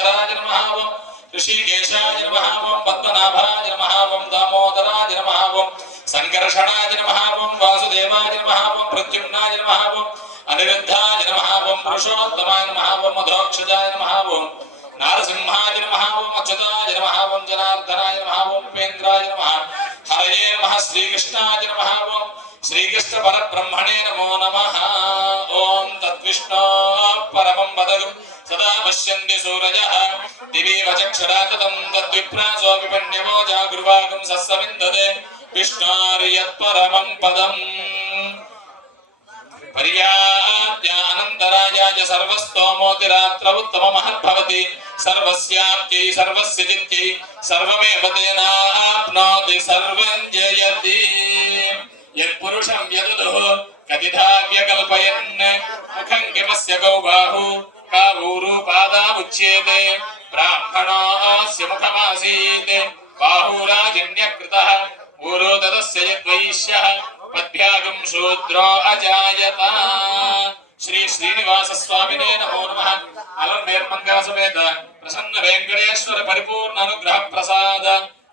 శ్రీధరాయ నమః ఓం ऋषिकेशाय नमः ओं पद्मनाभाय नमः ओं दामोदराय नमः ओं संकर्षणाय नमः ओं वासुदेवाय नमः ओं प्रद्युम्नाय नमः ओं अनिरुद्धाय नमः ओं पुरुषोत्तमाय नमः ओं मधोक्षजाय नमः ओं नारसिंहाय नमः ओं अच्युताय नमः ओं जनार्दनाय नमः ओं उपेन्द्राय नमः हरये नमः श्रीकृष्णाय नमः ओं श्रीकृष्ण परब्रह्मणे नमो नमः ओं तद्विष्णो परमं पदगं सदा पश्यन्ति सूरजः दिवि वचक्षराततं तद्विप्रासो विपण्यमो जागृवागं सस्सविन्दते विष्णोर्यत्परमं पदम् पर्याप्त्यानन्तरायाय सर्वस्तोमोतिरात्र उत्तममहद्भवति सर्वस्याप्त्यै सर्वस्यजित्यै सर्वमेव तेनाप्नोति सर्वं जयति यत्पुरुषं यदुदुः कतिधा व्यकल्पयन् मुखं किमस्य गौबाहु कावूरु पादावुच्येते ब्राह्मणोऽस्य मुखमासीत् बाहुराजन्यकृतः ऊरो तदस्य यद्वैश्यः पद्भ्यागं शूद्रो अजायत श्री श्रीनिवास स्वामिने नमो नमः अलंवेर्मंगल समेत प्रसन्न वेंकटेश्वर परिपूर्ण अनुग्रह प्रसाद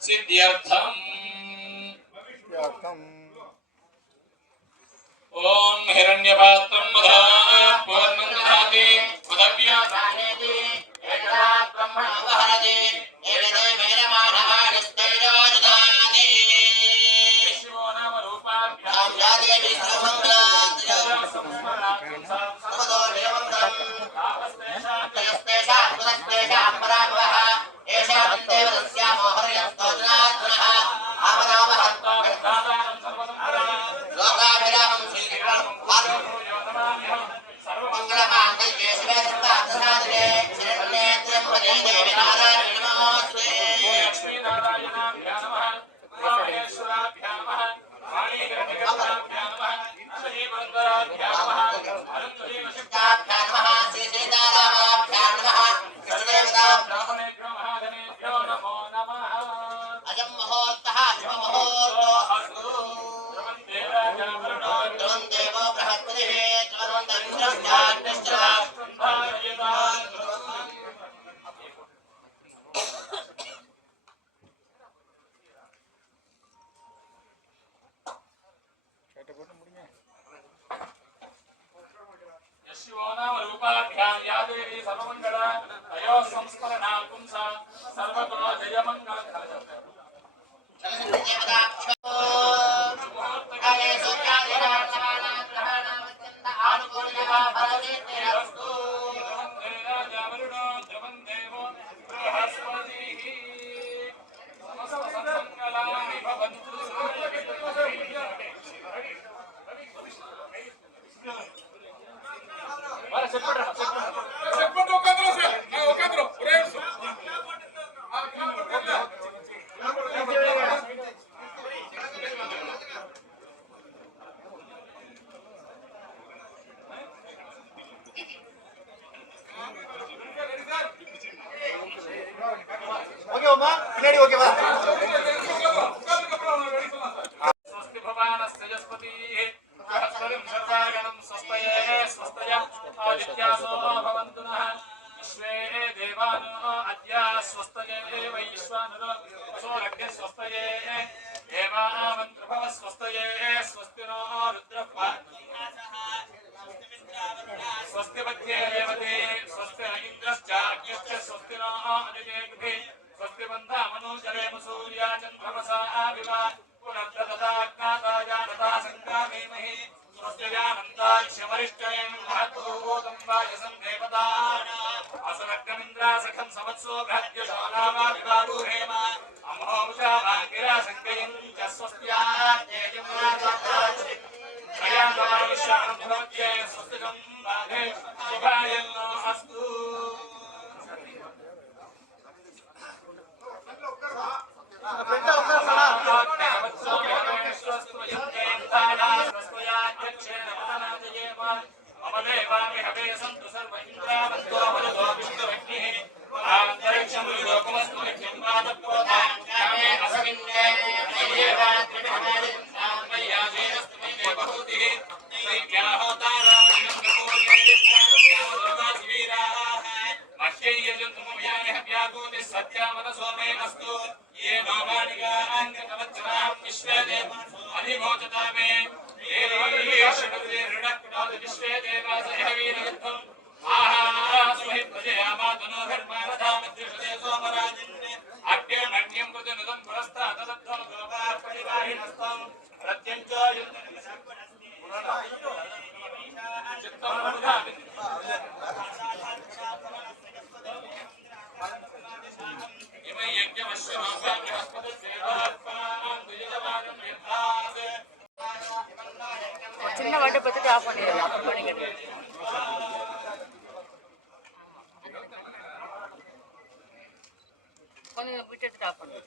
सिद्ध्यर्थम ओम हिरण्यपात्रं मधा पूर्णं दधाति पदव्याधानेति एकदात् ब्रह्मणो दहति एवदे वेदमानहानिस्तैरो दधाति शिवो नाम रूपाभ्यां या देवी सर्वमङ्गलाद्या सर्वतो देवमङ्गलं तापस्तेषां पुरस्तेषां पराभवः एषा वन्देव तस्यामो हरयस्तोत्रात् पुनः आवनावः लोकाभिरामं सर्वमङ्गलमाङ्गल्ये शिवे सर्वार्थसाधके शरण्ये त्र्यम्बके देवी नारायणी नमोऽस्तुते लक्ष्मीनारायणाभ्यां नमः रामेश्वराभ्यां नमः वाणीहिरण्यगर्भाभ्यां नमः श्रीमन्दाभ्यां नमः अनन्तदेवशिष्टाभ्यां नमः श्रीसीतारामाभ्यां नमः कृष्णदेवताभ्यां महाधनेभ्यो नमो नमः अयं मुहूर्तः शुभमुहूर्तो अस्तु ध्रुवं देवो बृहस्पतिः रूपाभ्यां या देवी सर्वमङ्गला तयो संस्मरणात् पुंसा सर्वतो जयमङ्गलं मुहूर्तकाले सूर्यादिनाथानाग्रहाणामत्यन्त आनुकूल्यः फलसिद्धिरस्तु राजावरुणो ध्रुवं देवो बृहस्पतिः समस्तमङ्गलानि भवन्तु ओके ओमा पिनाडी ओके बा स्वस्ति भवानस्य जस्पतिः बृहस्पतिं सर्वागणं स्वस्तये स्वस्तय आदित्यासो भवन्तु नः विश्वे देवानो अद्य स्वस्तये वैश्वानरो सोरग्य स्वस्तये देवामन्त्रभव स्वस्तये स्वस्तिनो रुद्रः स्वस्ति मध्ये देवते स्वस्ति इन्द्रश्चाग्निश्च स्वस्तिनो अनिजेगुभि स्वस्ति बन्धा मनोजरेम सूर्या चन्द्रमसा आविवा पुनर्ददाज्ञातायानता सङ्ग्रामेमहि स्वस्ति जानन्ताक्ष्यवरिष्ठयं महद्भूतं वायसं देवतान् असुरग्रमिन्द्रासखं समत्सो भ्राद्यशो नामाभिवारुहेम अमोमुषा वाङ्गिरा सङ्गयं च स्वस्त्याज्ञेयं राजातात् त्रयाद्वारविश्वानुभवत्ये स्वस्तिकं बाधे शुभायन्नो अस्तु सन्तु सर्व इन्द्रावन्तो मरुतो विष्णुरग्निः आन्तरिक्षमुलोकमस्तु नित्यं वादप्रोधामे अस्मिन्ने मय्यासेनस्तु मय्ये बहुतिः दैव्याहोतारा शिवीराः சின்ன வண்டி பத்துட்டு ஆஃப் பண்ணிடுங்க அப்புறம் பண்ணிக்கிட்டு கொஞ்சம் விட்டு எடுத்துட்டு ஆஃப் பண்ணுங்க.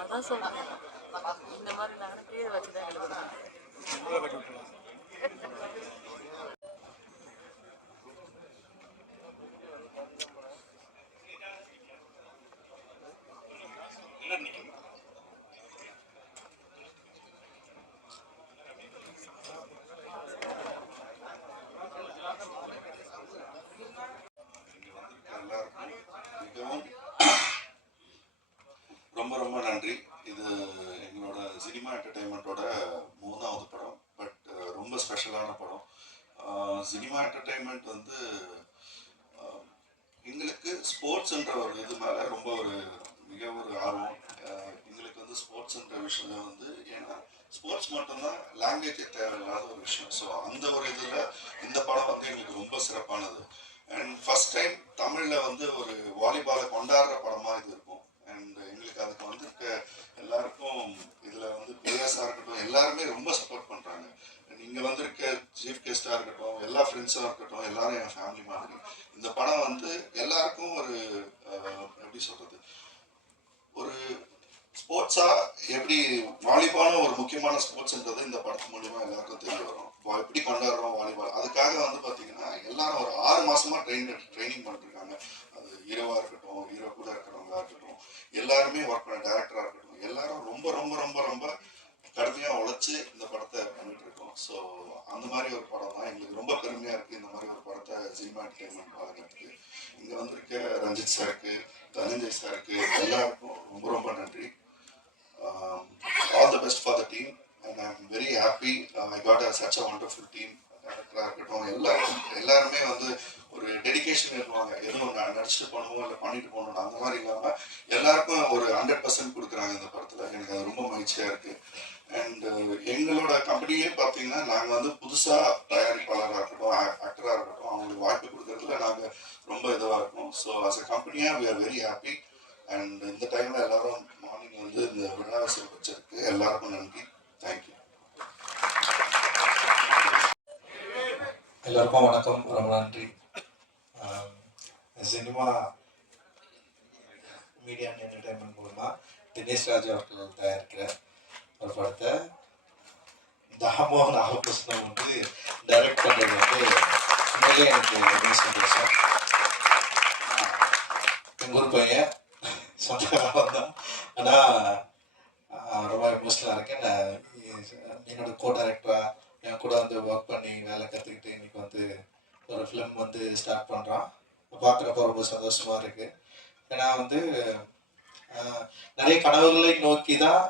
அதான் சொல்றேன் இந்த மாதிரி நாங்கள் கீழே வச்சுதான் எழுதுறோம். ரொம்ப ரொம்ப நன்றி. இது எங்களோட சினிமா என்டர்டெயின்மெண்ட்டோட 3வது படம். பட் ரொம்ப ஸ்பெஷலான படம். சினிமா என்டர்டெயின்மெண்ட் வந்து எங்களுக்கு ஸ்போர்ட்ஸ்ன்ற ஒரு இது மேலே ரொம்ப மிக ஒரு ஆர்வம். எங்களுக்கு வந்து ஸ்போர்ட்ஸ்ன்ற விஷயம் வந்து ஏன்னா ஸ்போர்ட்ஸ் மட்டும்தான் லாங்குவேஜே தேவையில்லாத ஒரு விஷயம். ஸோ அந்த ஒரு இதில் இந்த படம் வந்து எங்களுக்கு ரொம்ப சிறப்பானது. அண்ட் ஃபர்ஸ்ட் டைம் தமிழில் வந்து ஒரு வாலிபாலை கொண்டாடுற படமாக இது இருக்கும். அண்ட் எங்களுக்கு அதுக்கு வந்து எல்லாருக்கும் இதில் வந்து பிளேயர்ஸாக இருக்கட்டும் எல்லாருமே ரொம்ப சப்போர்ட் பண்ணுறாங்க. இங்கே வந்திருக்க சீஃப் கெஸ்ட்டாக இருக்கட்டும் எல்லா ஃப்ரெண்ட்ஸாக இருக்கட்டும் எல்லாரும் என் ஃபேமிலி மாதிரி. இந்த படம் வந்து எல்லாருக்கும் எப்படி சொல்கிறது ஒரு ஸ்போர்ட்ஸாக எப்படி வாலிபாலும் ஒரு முக்கியமான ஸ்போர்ட்ஸ்ன்றது இந்த படத்து மூலிமா எல்லாருக்கும் தெரிய வரும். எப்படி கொண்டாடுறோம் வாலிபால் அதுக்காக வந்து பார்த்தீங்கன்னா எல்லாரும் ஒரு 6 மாதமாக ட்ரைனிங் பண்ணிருக்காங்க. அது ஹீரோவாக இருக்கட்டும் ஹீரோ கூட இருக்கிறவங்களா இருக்கட்டும் எல்லாருமே ஒர்க் பண்ண டேரக்டராக இருக்கட்டும் எல்லாரும் ரொம்ப ரொம்ப ரொம்ப ரொம்ப கடுமையாக உழைச்சி இந்த படத்தை பண்ணிட்டு இருக்கோம். ஸோ அந்த மாதிரி ஒரு படம் தான் எங்களுக்கு ரொம்ப பெருமையாக இருக்குது. இந்த மாதிரி ஒரு படத்தை சினிமா என்டர்டெயின்மெண்ட் பார்க்கறதுக்கு இங்கே வந்திருக்க ரஞ்சித் சாருக்கு தனஞ்சய் சாருக்கு எல்லாருக்கும் ரொம்ப ரொம்ப நன்றி. All the best for the team and I'm very happy I got such a wonderful team. டேரக்டராக இருக்கட்டும் எல்லாருமே வந்து ஒரு டெடிக்கேஷன் இருப்பாங்க. எதுவும் நடிச்சுட்டு போகணும் இல்லை பண்ணிட்டு போகணும் அந்த மாதிரி இல்லாமல் எல்லாருக்கும் ஒரு 100% கொடுக்குறாங்க இந்த படத்தில். எனக்கு அது ரொம்ப மகிழ்ச்சியாக இருக்குது. அண்ட் எங்களோட கம்பெனியே பார்த்தீங்கன்னா நாங்கள் வந்து புதுசாக தயாரிப்பாளராக இருக்கட்டும் ஆக்டராக இருக்கட்டும் அவங்களுக்கு வாய்ப்பு கொடுக்கறதுல நாங்கள் ரொம்ப இதுவாக இருக்கோம். ஸோ ஆஸ் அ கம்பெனியாக we are very happy. And இந்த டைமில் எல்லாரும் மார்னிங் வந்து இந்த விழாவை சிறப்பிச்சிருக்கு. எல்லாருக்கும் நன்றி. தேங்க்யூ. எல்லாருக்கும் வணக்கம். ரொம்ப நன்றி. சினிமா மீடியா அண்ட் என்டர்டைன்மெண்ட் மூலமாக தினேஷ் ராஜ் அவர்கள் தயாரிக்கிற ஒரு படத்தை தாமோ நாககிருஷ்ணன் வந்து டைரக்ட் பண்ணுறது வந்து உண்மையிலே எனக்கு ரொம்ப சந்தோஷம். எங்கள் ஊர் பையன் சொந்த காலம் தான். ஆனால் ரொம்ப எமோஷனலாக இருக்கேன். நான் என்னோட கோ டைரக்டராக என் கூட வந்து ஒர்க் பண்ணி வேலை கற்றுக்கிட்டு இன்னைக்கு வந்து ஒரு ஃபிலிம் வந்து ஸ்டார்ட் பண்ணுறான். பார்க்குறப்ப ரொம்ப சந்தோஷமாக இருக்குது. ஏன்னா வந்து நிறைய கனவுகளை நோக்கி தான்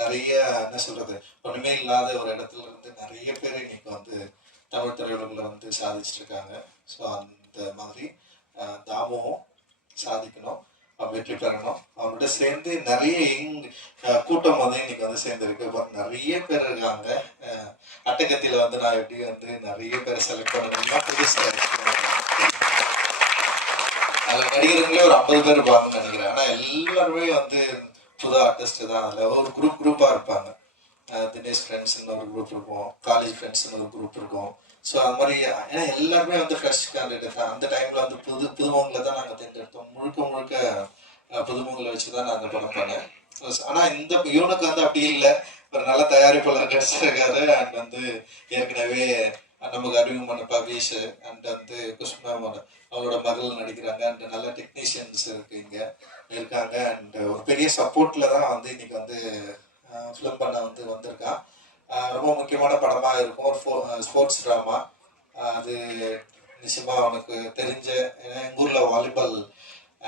நிறைய என்ன சொல்கிறது ஒன்றுமே இல்லாத ஒரு இடத்துல இருந்து நிறைய பேர் இன்னைக்கு வந்து தமிழ் திரையுலகில் வந்து சாதிச்சுட்டு இருக்காங்க. ஸோ அந்த மாதிரி தாமுவும் சாதிக்கணும், வெற்றி பெறணும். அவங்கள்ட்ட சேர்ந்து நிறைய கூட்டம் வந்து இன்னைக்கு வந்து சேர்ந்துருக்கு. நிறைய பேர் இருக்காங்க. அட்டகத்தியில் வந்து நான் எப்படி வந்து நிறைய பேரை செலக்ட் பண்ணணும்னா புதுசாக அதில் நடிகர்களே ஒரு 50 பேர் இருப்பாங்கன்னு நினைக்கிறேன். ஆனால் எல்லாருமே வந்து புது ஆர்டிஸ்ட் தான். அதில் ஒரு குரூப்பாக இருப்பாங்க. தினேஷ் ஃப்ரெண்ட்ஸ்ன்னு ஒரு குரூப் இருக்கும், காலேஜ் ஃப்ரெண்ட்ஸ்ன்னு ஒரு குரூப் இருக்கும், ஸோ அது மாதிரி ஏன்னா எல்லாருமே வந்து ஃப்ரெஷ் கேண்டிடேட் தான். அந்த டைமில் வந்து புதுமுகங்களை தான் நாங்கள் தேர்ந்தெடுத்தோம். முழுக்க புதுமுகங்களை வச்சு தான் நான் அந்த படம் பண்ணேன். ஆனால் இவனுக்கு வந்து அப்படி இல்லை, ஒரு நல்ல தயாரிப்பாளர் கிடைச்சிருக்காரு. அண்ட் வந்து ஏற்கனவே நமக்கு அறிமுகம் பண்ண பவிஷ் அண்ட் வந்து குஷ்மா அவங்களோட மகள் நடிக்கிறாங்க. அண்ட் நல்ல டெக்னீஷியன்ஸ் இங்கே இருக்காங்க. அண்ட் ஒரு பெரிய சப்போர்ட்டில் தான் வந்து இன்னைக்கு வந்து ஃபிலிம் பண்ண வந்திருக்கான். ரொம்ப முக்கியமான படமாக இருக்கும். ஒரு ஸ்போர்ட்ஸ் ட்ராமா. அது நிச்சயமாக அவனுக்கு தெரிஞ்ச, ஏன்னா எங்கள் ஊரில் வாலிபால்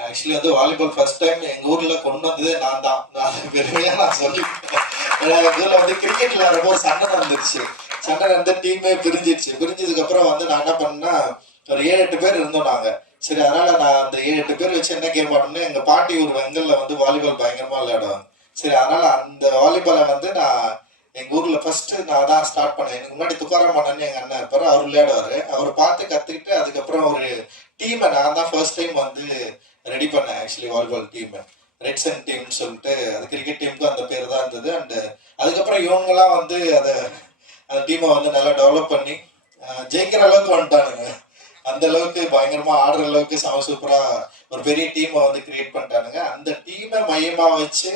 ஆக்சுவலி வந்து வாலிபால் ஃபர்ஸ்ட் டைம் எங்கள் ஊரில் கொண்டு வந்ததே நான் பெருமையாக நான் சொல்லியிருக்கேன். ஏன்னா எங்கள் ஊரில் வந்து கிரிக்கெட்டில் ரொம்ப சண்டை நடந்துருச்சு. சண்டை நடந்து டீமே பிரிஞ்சதுக்கப்புறம் வந்து நான் என்ன பண்ணேன்னா, ஒரு 7-8 பேர் இருந்தோம் நாங்கள். சரி, அதனால் நான் அந்த 7-8 பேர் வச்சு என்ன கேம் ஆடணும்னு, எங்கள் பாட்டி ஒரு வெங்கலில் வந்து வாலிபால் பயங்கரமாக விளையாடுவாங்க. சரி, அதனால் அந்த வாலிபாலை வந்து நான் எங்கள் ஊரில் ஃபஸ்ட்டு நான் தான் ஸ்டார்ட் பண்ணேன். எனக்கு முன்னாடி துக்காராம் அண்ணன் எங்கள் அண்ணன் இருப்பார், அவர் விளையாடுவார். அவர் பார்த்து கற்றுக்கிட்டு அதுக்கப்புறம் ஒரு டீமை நான் தான் ஃபர்ஸ்ட் டைம் வந்து ரெடி பண்ணேன். ஆக்சுவலி வாலிபால் டீமை ரெட் சன் டீம்னு சொல்லிட்டு, அது கிரிக்கெட் டீமுக்கும் அந்த பேர் தான் இருந்தது. அண்டு அதுக்கப்புறம் இவங்கெல்லாம் வந்து அந்த டீமை வந்து நல்லா டெவலப் பண்ணி ஜெயிக்கிற அளவுக்கு வந்துட்டானுங்க. அந்த அளவுக்கு பயங்கரமாக ஆடுற அளவுக்கு சூப்பராக ஒரு பெரிய டீமை வந்து கிரியேட் பண்ணிட்டானுங்க. அந்த டீமை மையமாக வச்சு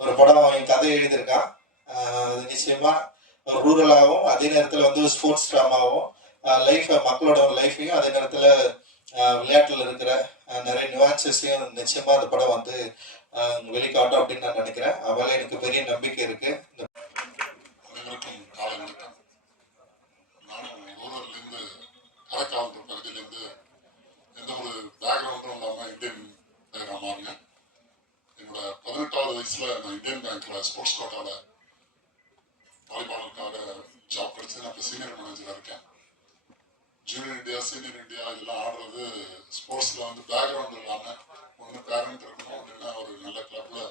ஒரு படம் என் கதை எழுதியிருக்கான். அது நிச்சயமாக ரூரலாகவும் அதே நேரத்தில் வந்து ஸ்போர்ட்ஸ் ட்ராமாவும் மக்களோட லைஃப்பையும் அதே நேரத்தில் விளையாட்டில் இருக்கிற நிறைய நியூவான்சஸையும் நிச்சயமாக அந்த படம் வந்து வெளிக்காட்டும் அப்படின்னு நான் நினைக்கிறேன். அவளை எனக்கு பெரிய நம்பிக்கை இருக்கு. அனைவருக்கும் காலை வணக்கம். நானும் ரூரல்லேருந்து கரைக்காவல் பகுதியிலேருந்து எந்த ஒரு பேக்ரவுண்டும் இல்லாமல் இந்தியன் பிளேயராக மாறினேன். என்னோட 18வது வயசில் நான் இந்தியன் பேங்க்கில் ஸ்போர்ட்ஸ் கோட்டாவில் வாலிபாலுக்காக ஜாப் கிடைச்சி நான் இப்போ சீனியர் மேனேஜராக இருக்கேன். ஜூனியர் இந்தியா, சீனியர் இந்தியா இதெல்லாம் ஆடுறது ஸ்போர்ட்ஸில் வந்து பேக்ரவுண்ட் இல்லாமல் ஒன்று பேரண்ட் இருக்கணும், இல்லைன்னா ஒரு நல்ல கிளப்பில்,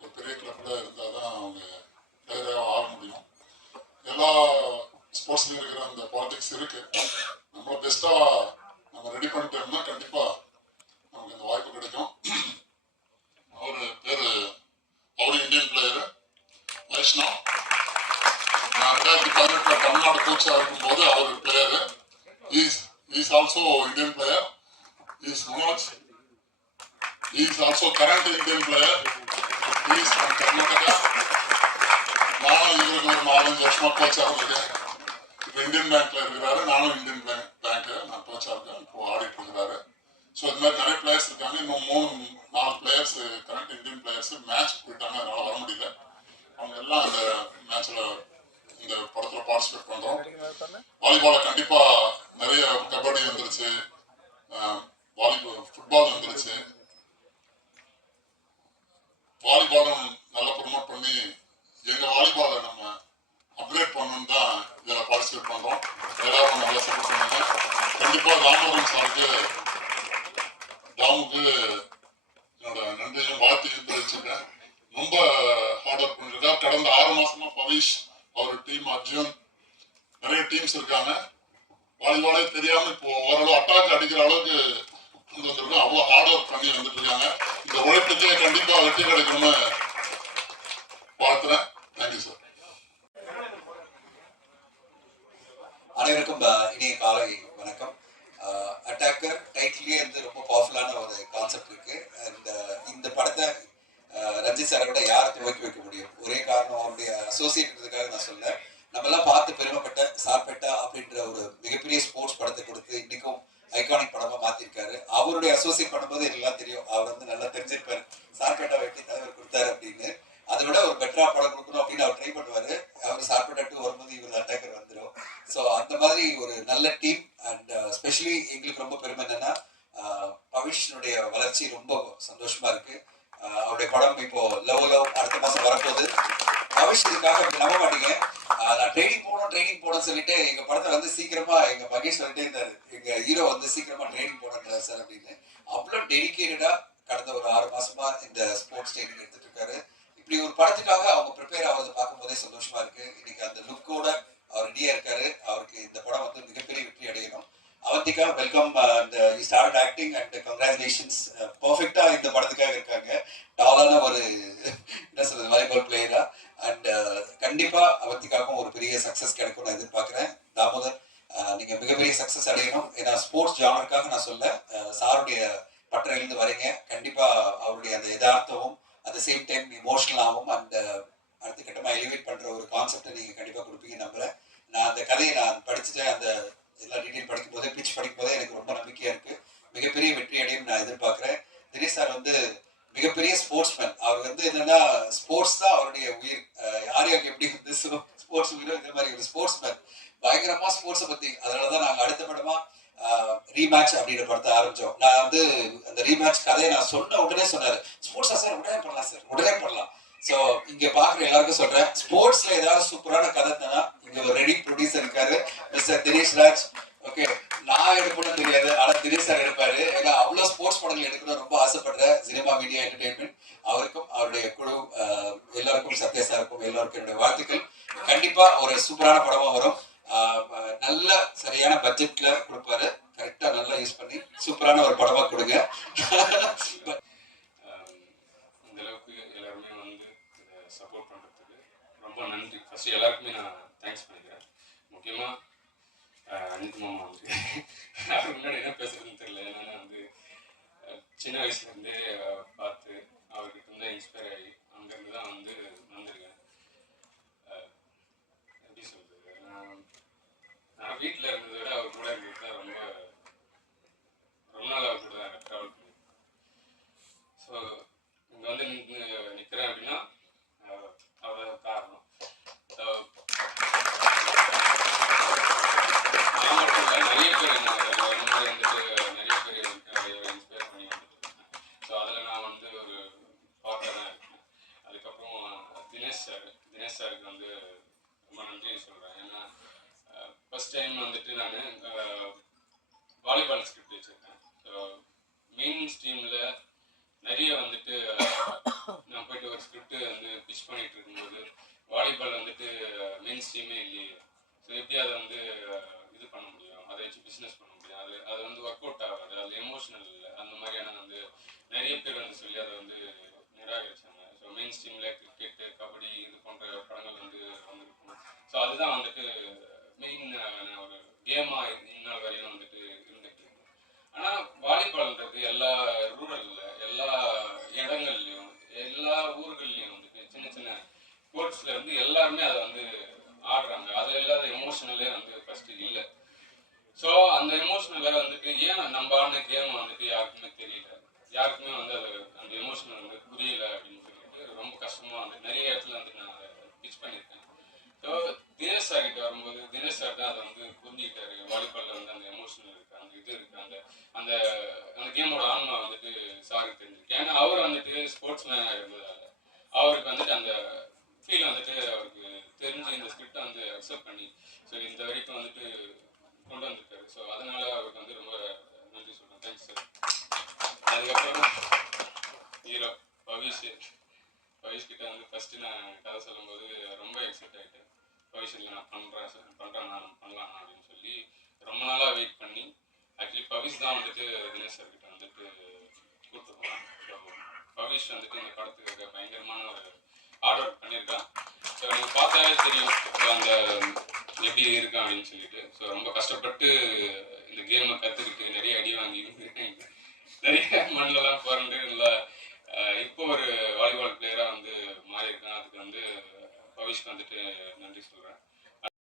ஒரு பெரிய கிளப்பில் இருந்தால் தான் அவங்க பிளேயராக ஆக முடியும். எல்லா ஸ்போர்ட்ஸ்லையும் இருக்கிற அந்த பாலிடிக்ஸ் இருக்குது. நம்ம பெஸ்ட்டாக நம்ம ரெடி பண்ணிட்டோம்னா கண்டிப்பாக நமக்கு இந்த வாய்ப்பு கிடைக்கும். அவர் இந்தியன் பிளேயரு வைஷ்ணவ். நான் 2018 தமிழ்நாடு கோச்சாக இருக்கும்போது அவர் player. Is also Indian player. Is Manoj. Is also current Indian player. Is from Karnataka. நானும் இவருக்கு ஒரு 4-5 வருஷமா கோச்சாக இருக்கேன். இப்போ இந்தியன் பேங்க்ல இருக்கிறாரு. நானும் இந்தியன் பேங்க்கு நான் கோச்சாக இருக்கேன். இப்போ ஆடிட்டு இருக்கிறாரு. ஸோ இது மாதிரி நிறைய பிளேயர்ஸ் இருக்காங்க. இன்னும் 3-4 players current Indian players match போயிட்டாங்க, அதனால வர முடியல. அவங்க எல்லாம் இந்த மேட்ச்ல இந்த படத்தில் பார்ட்டிசிபேட் பண்ணுறோம். வாலிபாலை கண்டிப்பாக நிறைய கபடி வந்துருச்சு, ஃபுட்பால் வந்துருச்சு. வாலிபாலும் நல்லா ப்ரொமோட் பண்ணி எங்கள் வாலிபாலை நம்ம அப்கிரேட் பண்ணணும்னு தான் இதில் பார்ட்டிசிபேட் பண்ணுறோம். எல்லாரும் நல்லா சப்போர்ட் பண்ணுங்க. கண்டிப்பாக ராமவரம் சாருக்கு, டாமுக்கு என்னோட நன்றியும் வாழ்த்தையும் தெரிவிச்சிருக்கேன். ரொம்ப ஹார்ட் ஒர்க் பண்ணிருக்காரு. கடந்த 6 மாசமா பவிஷ், அவர் டீம், அர்ஜுன், நிறைய டீம்ஸ் இருக்காங்க. வாலிபாலே தெரியாம இப்போ ஓரளவு அட்டாக் அடிக்கிற அளவுக்கு கொண்டு வந்திருக்கோம். அவ்வளோ ஹார்ட் ஒர்க் பண்ணி வந்துட்டு இருக்காங்க. இந்த உழைப்புக்கு கண்டிப்பா வெற்றி கிடைக்கணும்னு வாழ்த்துறேன். Thank you sir. அனைவருக்கும் இனிய காலை வணக்கம். அட்டாக்கர் டைட்டிலே வந்து ரொம்ப பவர்ஃபுல்லான ஒரு கான்செப்ட் இருக்கு. அண்ட் இந்த படத்தை ரஞ்சித் சாரை விட யார் துவக்கி வைக்க முடியும்? ஒரே காரணம் அவருடைய அசோசியேட்டுக்காக நான் சொல்ல, நம்மெல்லாம் பார்த்து பெருமைப்பட்ட சார்பேட்டா அப்படின்ற ஒரு மிகப்பெரிய ஸ்போர்ட்ஸ் படத்தை கொடுத்து இன்னைக்கும் ஐகானிக் படமா மாத்திருக்காரு. அவருடைய அசோசியேட் பண்ணும்போது எல்லாம் தெரியும். அவர் வந்து நல்லா தெரிஞ்சிருப்பாரு சார்பேட்டா வெட்டி தலைவர் கொடுத்தாரு அப்படின்னு. அதை விட ஒரு பெட்டரா படம் கொடுக்கணும் அப்படின்னு அவர் ட்ரை பண்ணுவாரு. அவர் சார்பேட்டா 2 வரும்போது இவர் அட்டாக்கர் வந்துடும். ஸோ அந்த மாதிரி ஒரு நல்ல டீம். அண்ட் ஸ்பெஷலி எங்களுக்கு ரொம்ப பெருமை என்னன்னா, பவிஷ்னுடைய வளர்ச்சி ரொம்ப சந்தோஷமா இருக்கு. அவருடைய படம் இப்போ லவ் அடுத்த மாசம் வரப்போகுது. பவிஷ் இதுக்காக நம்ப மாட்டீங்க, நான் ட்ரைனிங் போகணும்னு சொல்லிட்டு எங்க படத்தை வந்து சீக்கிரமா எங்க மகேஷ் சொல்லிட்டே இருந்தாரு, எங்க ஹீரோ வந்து சீக்கிரமா ட்ரைனிங் போகணுன்றாரு சார் அப்படின்னு. அவ்வளோ டெடிக்கேட்டடா கடந்த ஒரு 6 மாசமா இந்த ஸ்போர்ட்ஸ் ட்ரைனிங் எடுத்துட்டு இருக்காரு. இப்படி ஒரு படத்துக்காக அவங்க ப்ரிப்பேர் ஆகுறதை பார்க்கும் போதே சந்தோஷமா இருக்கு. இன்னைக்கு அந்த லுக்கோட அவர் ரெடியா இருக்காரு. அவருக்கு இந்த படம் வந்து மிகப்பெரிய வெற்றி அடையணும். Avantika, welcome. You start acting and congratulations. பர்ஃபெக்டா இந்த படத்துக்காக இருக்காங்க. டாலான ஒரு என்ன சொல்றது வாலிபால் பிளேயரா. அண்ட் கண்டிப்பா அவந்திகாவுக்கும் ஒரு பெரிய சக்சஸ் கிடைக்கும் நான் எதிர்பார்க்கிறேன். தாமோதர், சக்ஸஸ் அடையணும். ஏன்னா ஸ்போர்ட்ஸ் ஜானருக்காக நான் சொல்ல, சாருடைய பட்டறையிலிருந்து வரீங்க. கண்டிப்பா அவருடைய அந்த யதார்த்தமும் அட் த சேம் டைம் இமோஷனலாகவும் அந்த அடுத்த கட்டமாக எலிவேட் பண்ற ஒரு கான்செப்டை நீங்க கண்டிப்பா கொடுப்பீங்க நம்புறேன். நான் அந்த கதையை நான் படிச்சுட்டேன். அந்த எல்லா டீட்டெயில் படிக்கும் போதே பிச் படிக்கும் போதே எனக்கு ரொம்ப நம்பிக்கையா இருக்கு. மிகப்பெரிய வெற்றி அடையும் நான் எதிர்பார்க்கிறேன். தினேஷ் சார் வந்து மிகப்பெரிய ஸ்போர்ட்ஸ்மேன். அவர் வந்து என்னன்னா ஸ்போர்ட்ஸ் தான் அவருடைய உயிர். ஆரியாவுக்கு எப்படி வந்து ஸ்போர்ட்ஸ் உயிரோ இந்த மாதிரி ஒரு ஸ்போர்ட்ஸ்மேன், பயங்கரமா ஸ்போர்ட்ஸை பத்தி. அதனாலதான் நாங்க அடுத்த படமா ரீமேட்ச் அப்படின்ற படத்தை ஆரம்பிச்சோம். நான் வந்து அந்த ரீமேட்ச் கதையை நான் சொன்ன உடனே சொன்னாரு, ஸ்போர்ட்ஸா சார் உடனே பண்ணலாம் சார், உடனே பண்ணலாம். ஸோ இங்க பாக்குற எல்லாருக்கும் சொல்றேன், ஸ்போர்ட்ஸ்ல ஏதாவது சூப்பரான கதை தானா இங்க ஒரு ரெடி ப்ரொடியூசர் இருக்காரு, மிஸ்டர் தினேஷ் ராஜ். ஓகே, நான் எடுப்பேன்னு தெரியாது, ஆனா தினேஷ் சார் எடுப்பாரு. ஏன்னா அவ்வளவு ஸ்போர்ட்ஸ் படங்கள் எடுக்கணும்னு ரொம்ப ஆசைப்படுறேன். சினிமா மீடியா என்டர்டைன்மெண்ட் அவருக்கும் அவருடைய குழு எல்லாருக்கும், சத்யா சாருக்கும் எல்லாருக்கும் என்னுடைய வாழ்த்துக்கள். கண்டிப்பா ஒரு சூப்பரான படமா வரும். நல்ல சரியான பட்ஜெட்ல கொடுப்பாரு. கரெக்டா நல்லா யூஸ் பண்ணி சூப்பரான ஒரு படமா கொடுங்க. இந்த அளவுக்கு எல்லாருமே வந்து சப்போர்ட் பண்றதுக்கு ரொம்ப நன்றி. ஃபர்ஸ்ட் எல்லாருக்குமே நான் தேங்க்ஸ் பண்ணிக்கிறேன். முக்கியமா அனித் மாமா வந்து அவர் முன்னாடி என்ன பேசுறதுன்னு தெரியல. ஏன்னா வந்து சின்ன வயசுல இருந்தே பார்த்து அவர்கிட்ட வந்து இன்ஸ்பயர் ஆகி அங்கிருந்து தான் வந்து வந்திருக்கேன். எப்படி சொல்றது, நான் வீட்டில் இருந்ததை விட அவர் கூட இருந்தது தான் ரொம்ப நாள் அவர் கூட தான் ட்ராவல் பண்ணி. ஸோ இங்கே வந்து நிற்கிறேன் அப்படின்னா அவர் காரணம். நான் மட்டும் இல்லை, நிறைய பேர் வந்துட்டு நிறைய பேர் இன்ஸ்பயர் பண்ணி வந்துட்டு. ஸோ அதில் நான் வந்து ஒரு பார்ட்டாக தான் இருக்கேன். அதுக்கப்புறம் தினேஷ் சாருக்கு வந்து ரொம்ப நன்றி சொல்கிறேன். ஏன்னா ஃபர்ஸ்ட் டைம் வந்துட்டு நான் வாலிபால் ஸ்கிரிப்ட் வச்சுருக்கேன். ஸோ மெயின் ஸ்ட்ரீமில் நிறைய வந்துட்டு நான் போயிட்டு ஒரு ஸ்கிரிப்ட் வந்து பிச் பண்ணிட்டு இருக்கும்போது வாலிபால் வந்துட்டு மெயின் ஸ்ட்ரீமே இல்லையே. ஸோ எப்படி அதை வந்து இது பண்ண முடியும், அதை வச்சு பிஸ்னஸ் பண்ண முடியும், அது வந்து ஒர்க் அவுட் ஆகாது, அது எமோஷனல் அந்த மாதிரியான வந்து நிறைய பேர் வந்து சொல்லி அதை வந்து நிராகரிச்சாங்க. ஸோ மெயின் ஸ்ட்ரீமில் கிரிக்கெட்டு, கபடி இது போன்ற படங்கள் வந்து வந்துருக்கும். ஸோ அதுதான் வந்துட்டு மெயின் ஒரு கேமாக இந்நாள் வரையும் வந்துட்டு இருந்துட்டு இருக்கு. ஆனால் வாலிபால்ன்றது எல்லா ரூரல்ல, எல்லா இடங்கள்லையும், எல்லா ஊர்கள்லையும் வந்துட்டு சின்ன சின்ன கோர்ட்ஸ்ல இருந்து எல்லாருமே அதை வந்து ஆடுறாங்க. அதுல இல்லாத எமோஷனலே வந்து ஃபர்ஸ்ட் இல்லை. ஸோ அந்த எமோஷனலை வந்துட்டு ஏன் நம்ம ஆடின கேம் வந்துட்டு யாருக்குமே தெரியல, யாருக்குமே வந்து அது அந்த எமோஷனல் வந்து புரியல அப்படின்னு சொல்லிட்டு ரொம்ப கஷ்டமா வந்து நிறைய இடத்துல வந்து நான் அதை பிச் பண்ணியிருக்கேன். ஸோ தினேஷ் சார் கிட்ட வரும்போது தினேஷ் சார் தான் அதை வந்து புரிஞ்சுக்கிட்டாரு. வாலிபால்ல வந்து அந்த எமோஷனல் இருக்கு, அந்த இது இருக்கு, அந்த அந்த அந்த கேமோட ஆன்மா வந்துட்டு சாருக்கு தெரிஞ்சிருக்கு. ஏன்னா அவர் வந்துட்டு ஸ்போர்ட்ஸ் மேனாக இருந்ததால அவருக்கு வந்துட்டு அந்த ஃபீல் வந்துட்டு அவருக்கு தெரிஞ்சு இந்த ஸ்கிரிப்டை வந்து அக்செப்ட் பண்ணி ஸோ இந்த வரைக்கும் வந்துட்டு கொண்டு வந்திருக்காரு. ஸோ அதனால அவருக்கு வந்து ரொம்ப நன்றி சொல்றேன். Thanks sir. அதுக்கப்புறம் ஹீரோ பவிஷ் கிட்ட வந்து ஃபர்ஸ்ட் நான் கதை சொல்லும்போது ரொம்ப எக்ஸைட் ஆகிட்டேன். பவிஷ் இல்லை நான் பண்ணுறேன் நான் பண்ணலாம் அப்படின்னு சொல்லி ரொம்ப நாளாக வெயிட் பண்ணி ஆக்சுவலி பவிஷ் தான் வந்துட்டு தினேஷ் சார் கிட்ட வந்துட்டு கூப்பிட்டு போனாங்க. ஸோ பவிஷ் வந்துட்டு இந்த படத்துக்கு பயங்கரமான ஒரு ஹார்ட் ஒர்க் பண்ணியிருக்கான். ஸோ நீங்கள் பார்த்தாலே தெரியும் அந்த எப்படி இருக்கான் அப்படின்னு சொல்லிட்டு. ஸோ ரொம்ப கஷ்டப்பட்டு இந்த கேமை கற்றுக்கிட்டு நிறைய அடி வாங்கி நிறைய மண்ணிலலாம் பிறந்து இல்லை இப்போ ஒரு வாலிபால் பிளேயராக வந்து மாறி இருக்கேன். அதுக்கு வந்து பவிஷ்க்கு வந்துட்டு நன்றி சொல்கிறேன்.